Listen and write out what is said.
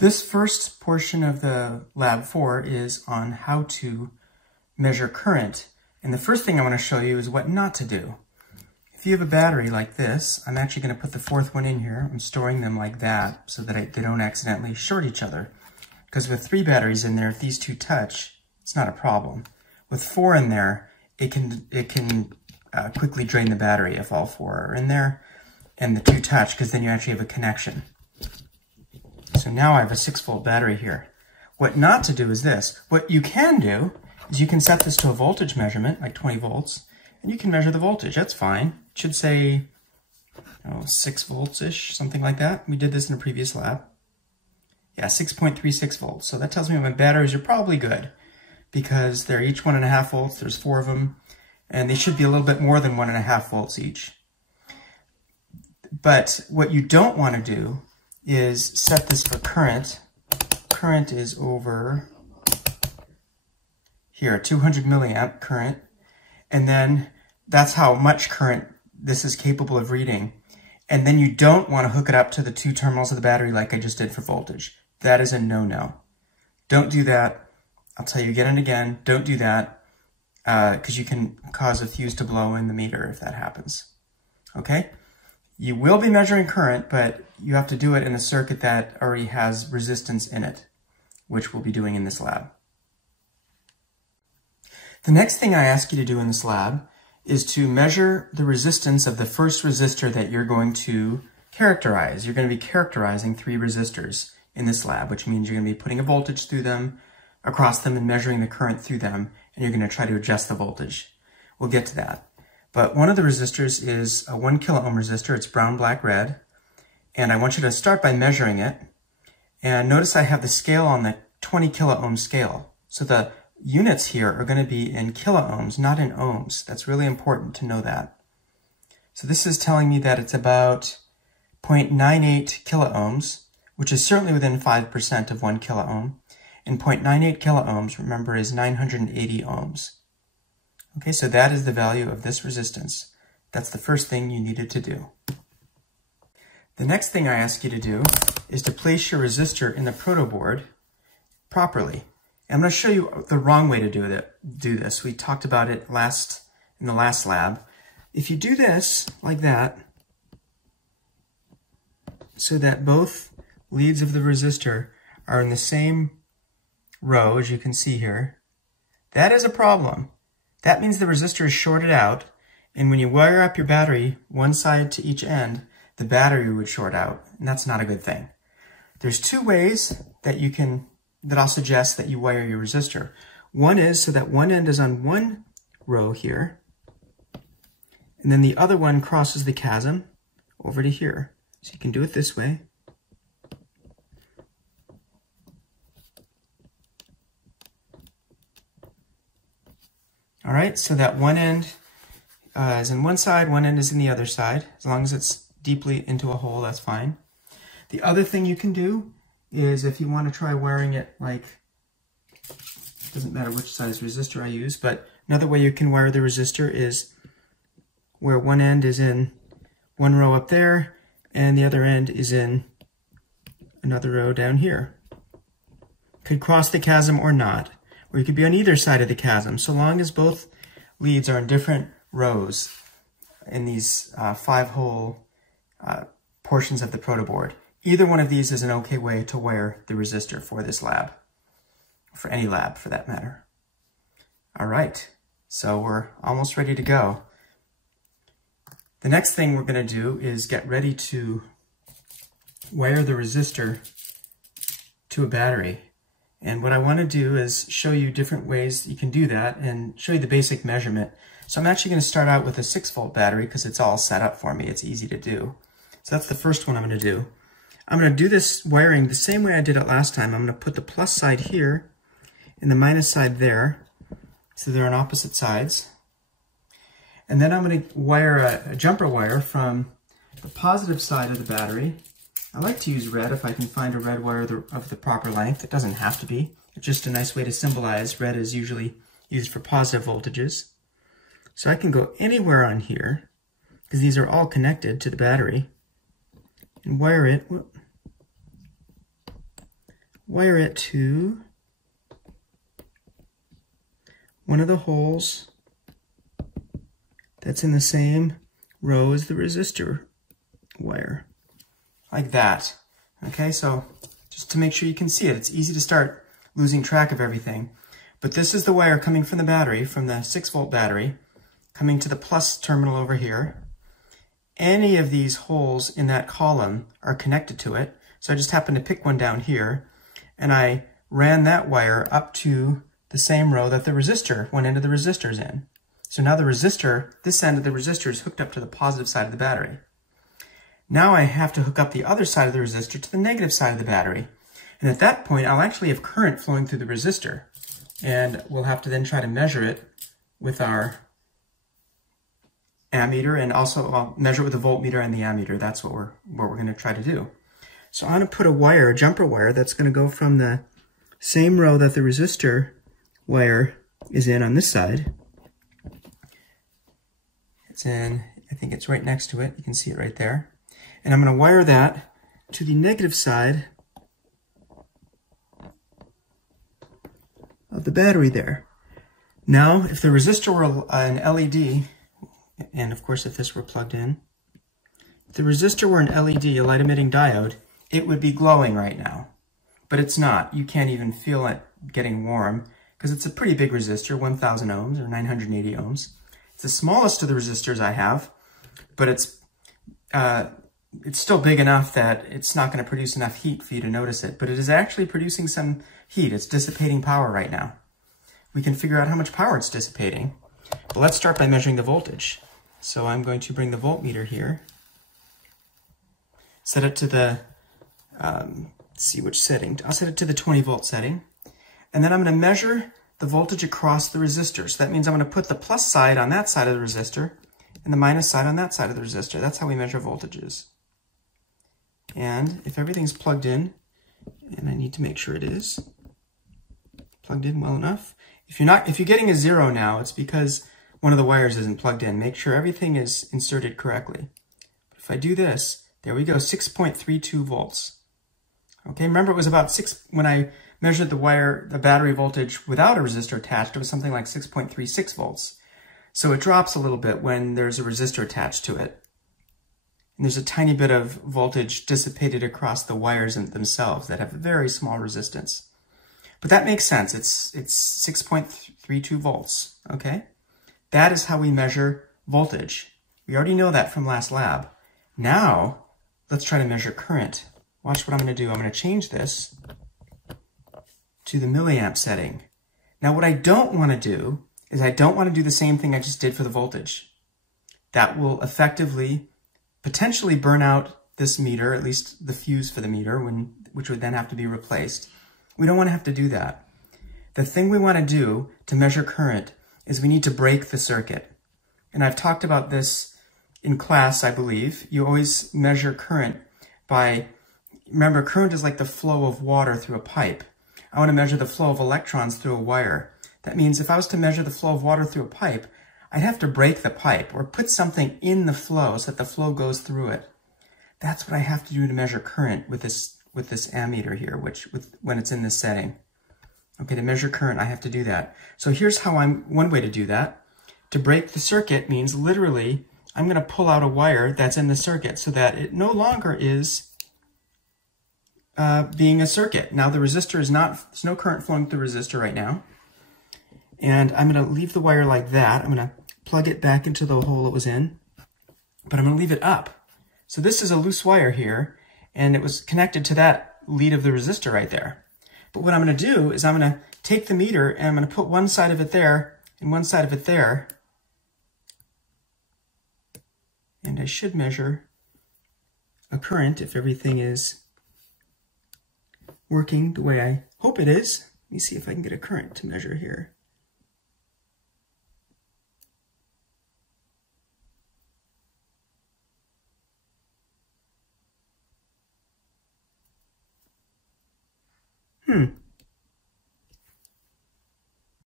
This first portion of the Lab 4 is on how to measure current. And the first thing I want to show you is what not to do. If you have a battery like this, I'm actually going to put the fourth one in here. I'm storing them like that so that they don't accidentally short each other. Because with 3 batteries in there, if these two touch, it's not a problem. With 4 in there, it can quickly drain the battery if all 4 are in there and the 2 touch, because then you actually have a connection. So now I have a 6-volt battery here. What not to do is this. What you can do is you can set this to a voltage measurement, like 20 volts, and you can measure the voltage. That's fine. It should say 6 volts-ish, something like that. We did this in a previous lab. Yeah, 6.36 volts. So that tells me my batteries are probably good because they're each 1.5 volts. There's 4 of them, and they should be a little bit more than 1.5 volts each. But what you don't want to do is set this for current. Current is over here, 200 milliamp current. And then that's how much current this is capable of reading. And then you don't want to hook it up to the 2 terminals of the battery like I just did for voltage. That is a no-no. Don't do that. I'll tell you again and again, don't do that because you can cause a fuse to blow in the meter if that happens. Okay? You will be measuring current, but you have to do it in a circuit that already has resistance in it, which we'll be doing in this lab. The next thing I ask you to do in this lab is to measure the resistance of the first resistor that you're going to characterize. You're going to be characterizing 3 resistors in this lab, which means you're going to be putting a voltage through them, across them, and measuring the current through them, and you're going to try to adjust the voltage. We'll get to that. But one of the resistors is a 1 kilo ohm resistor. It's brown, black, red. And I want you to start by measuring it. And notice I have the scale on the 20 kilo ohm scale. So the units here are going to be in kilo ohms, not in ohms. That's really important to know that. So this is telling me that it's about 0.98 kilo ohms, which is certainly within 5% of 1 kilo ohm. And 0.98 kilo ohms, remember, is 980 ohms. Okay, so that is the value of this resistance. That's the first thing you needed to do. The next thing I ask you to do is to place your resistor in the protoboard properly. And I'm going to show you the wrong way to do this. We talked about it in the last lab. If you do this like that, so that both leads of the resistor are in the same row, as you can see here, that is a problem. That means the resistor is shorted out, and when you wire up your battery one side to each end, the battery would short out, and that's not a good thing. There's 2 ways that I'll suggest that you wire your resistor. One is so that one end is on one row here, and then the other one crosses the chasm over to here. So you can do it this way. All right, so that one end is in one side, one end is in the other side. As long as it's deeply into a hole, that's fine. The other thing you can do is if you want to try wiring it like, it doesn't matter which size resistor I use, but another way you can wire the resistor is where one end is in one row up there and the other end is in another row down here. Could cross the chasm or not. Or you could be on either side of the chasm, so long as both leads are in different rows in these 5-hole portions of the protoboard. Either one of these is an okay way to wire the resistor for this lab, for any lab for that matter. All right, so we're almost ready to go. The next thing we're going to do is get ready to wire the resistor to a battery. And what I want to do is show you different ways you can do that and show you the basic measurement. So I'm actually going to start out with a 6-volt battery because it's all set up for me. It's easy to do. So that's the first one I'm going to do. I'm going to do this wiring the same way I did it last time. I'm going to put the plus side here and the minus side there, so they're on opposite sides. And then I'm going to wire a jumper wire from the positive side of the battery. I like to use red if I can find a red wire of the proper length. It doesn't have to be. It's just a nice way to symbolize. Red is usually used for positive voltages. So I can go anywhere on here, because these are all connected to the battery, and wire it wire it to one of the holes that's in the same row as the resistor wire, like that. Okay, so just to make sure you can see it, it's easy to start losing track of everything. But this is the wire coming from the battery, from the 6-volt battery, coming to the plus terminal over here. Any of these holes in that column are connected to it. So I just happened to pick one down here, and I ran that wire up to the same row that the resistor, one end of the resistor is in. So now the resistor, this end of the resistor is hooked up to the positive side of the battery. Now I have to hook up the other side of the resistor to the negative side of the battery. And at that point, I'll actually have current flowing through the resistor. And we'll have to then try to measure it with our ammeter, and also I'll measure it with the voltmeter and the ammeter. That's what we're going to try to do. So I'm going to put a wire, a jumper wire, that's going to go from the same row that the resistor wire is in on this side. It's in, I think it's right next to it. You can see it right there. And I'm going to wire that to the negative side of the battery there. Now, if the resistor were an LED, and of course if this were plugged in, if the resistor were an LED, a light emitting diode, it would be glowing right now. But it's not. You can't even feel it getting warm because it's a pretty big resistor, 1000 ohms or 980 ohms. It's the smallest of the resistors I have, but it's still big enough that it's not going to produce enough heat for you to notice it, but it is actually producing some heat. It's dissipating power right now. We can figure out how much power it's dissipating, but let's start by measuring the voltage. So I'm going to bring the voltmeter here, set it to the, let's see which setting. I'll set it to the 20 volt setting, and then I'm going to measure the voltage across the resistor. So that means I'm going to put the plus side on that side of the resistor and the minus side on that side of the resistor. That's how we measure voltages. And if everything's plugged in, and I need to make sure it is plugged in well enough. If you're getting a 0 now, it's because one of the wires isn't plugged in. Make sure everything is inserted correctly. If I do this, there we go, 6.32 volts. Okay, remember it was about 6, when I measured the battery voltage without a resistor attached, it was something like 6.36 volts. So it drops a little bit when there's a resistor attached to it. And there's a tiny bit of voltage dissipated across the wires themselves that have a very small resistance. But that makes sense. It's 6.32 volts, okay? That is how we measure voltage. We already know that from last lab. Now, let's try to measure current. Watch what I'm going to do. I'm going to change this to the milliamp setting. Now, what I don't want to do is I don't want to do the same thing I just did for the voltage. That will effectively, potentially burn out this meter, at least the fuse for the meter, which would then have to be replaced. We don't want to have to do that. The thing we want to do to measure current is we need to break the circuit. And I've talked about this in class, I believe. You always measure current by, remember, current is like the flow of water through a pipe. I want to measure the flow of electrons through a wire. That means if I was to measure the flow of water through a pipe, I'd have to break the pipe or put something in the flow so that the flow goes through it. That's what I have to do to measure current with this ammeter here, when it's in this setting. Okay, to measure current, I have to do that. So here's how one way to do that. To break the circuit means literally, I'm going to pull out a wire that's in the circuit so that it no longer is being a circuit. Now the resistor is not, there's no current flowing through the resistor right now. And I'm going to leave the wire like that. I'm going to plug it back into the hole it was in, but I'm going to leave it up. So this is a loose wire here, and it was connected to that lead of the resistor right there. But what I'm going to do is I'm going to take the meter and I'm going to put one side of it there and one side of it there. And I should measure a current if everything is working the way I hope it is. Let me see if I can get a current to measure here.